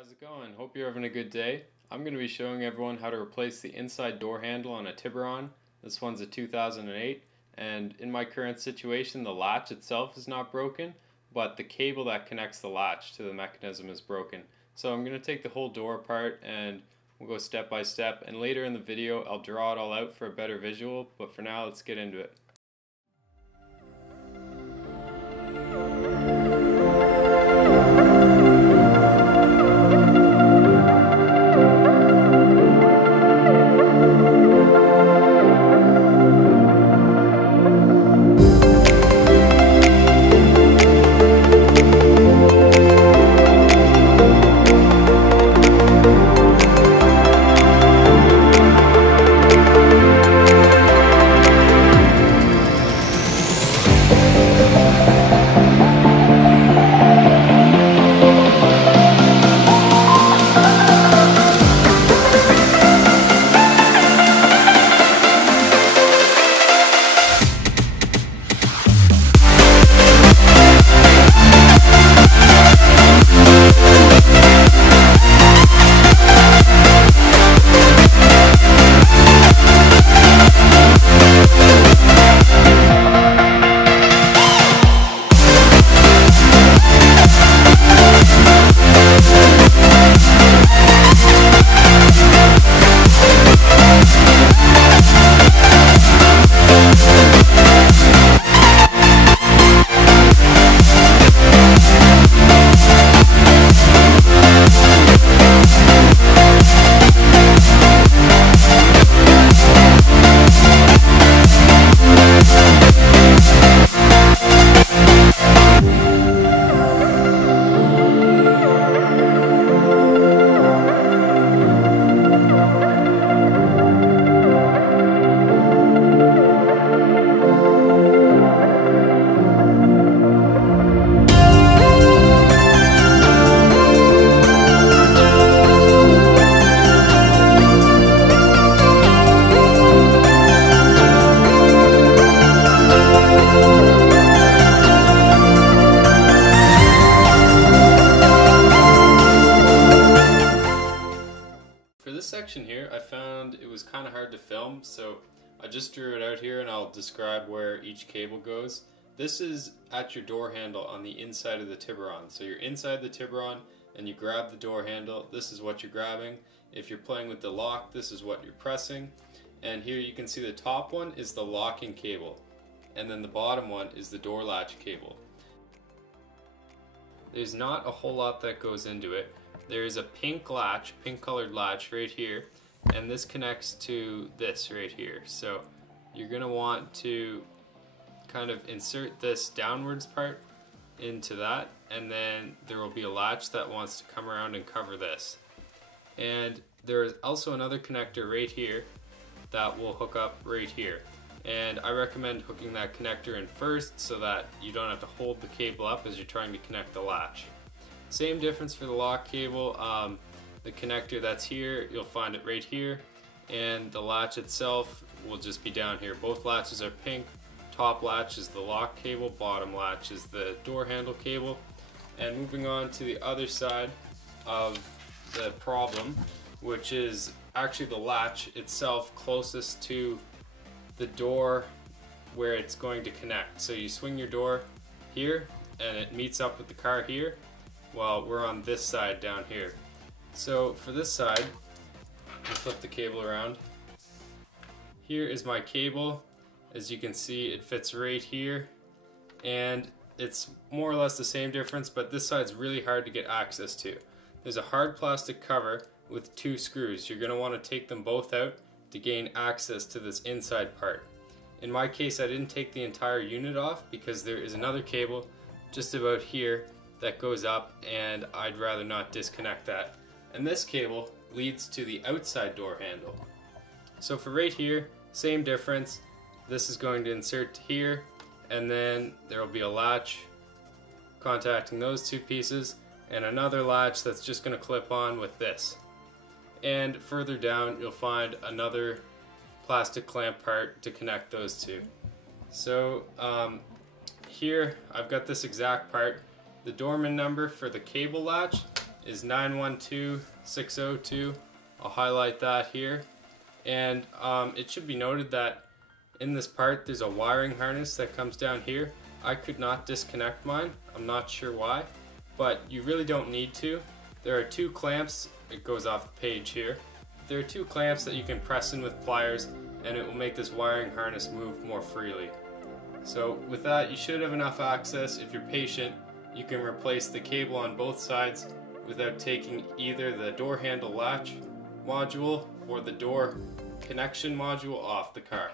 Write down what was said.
how's it going? Hope you're having a good day. I'm going to be showing everyone how to replace the inside door handle on a Tiburon. This one's a 2008, and in my current situation the latch itself is not broken, but the cable that connects the latch to the mechanism is broken. So I'm going to take the whole door apart and we'll go step by step, and later in the video I'll draw it all out for a better visual, but for now let's get into it. For this section here, I found it was kind of hard to film, so I just drew it out here and I'll describe where each cable goes. This is at your door handle on the inside of the Tiburon. So you're inside the Tiburon and you grab the door handle. This is what you're grabbing. If you're playing with the lock, this is what you're pressing. And here you can see the top one is the locking cable, and then the bottom one is the door latch cable. There's not a whole lot that goes into it. There is a pink latch, pink colored latch right here, and this connects to this right here. So you're going to want to kind of insert this downwards part into that, and then there will be a latch that wants to come around and cover this. And there is also another connector right here that will hook up right here. And I recommend hooking that connector in first so that you don't have to hold the cable up as you're trying to connect the latch. Same difference for the lock cable. The connector that's here, you'll find it right here, and the latch itself will just be down here. Both latches are pink. Top latch is the lock cable, bottom latch is the door handle cable. And moving on to the other side of the problem, which is actually the latch itself closest to the door where it's going to connect. So you swing your door here and it meets up with the car here. Well, we're on this side down here. So for this side, we'll flip the cable around. Here is my cable. As you can see, it fits right here, and it's more or less the same difference, but this side's really hard to get access to. There's a hard plastic cover with two screws. You're going to want to take them both out to gain access to this inside part. In my case, I didn't take the entire unit off because there is another cable just about here that goes up, and I'd rather not disconnect that. And this cable leads to the outside door handle. So for right here, same difference. This is going to insert here, and then there will be a latch contacting those two pieces, and another latch that's just going to clip on with this. And further down you'll find another plastic clamp part to connect those two. So here I've got this exact part. The dorman number for the cable latch is 912602. I'll highlight that here. And it should be noted that in this part there's a wiring harness that comes down here. I could not disconnect mine. I'm not sure why, but you really don't need to. There are two clamps. It goes off the page here. There are two clamps that you can press in with pliers, and it will make this wiring harness move more freely. So with that, you should have enough access. If you're patient, you can replace the cable on both sides without taking either the door handle latch module or the door connection module off the car.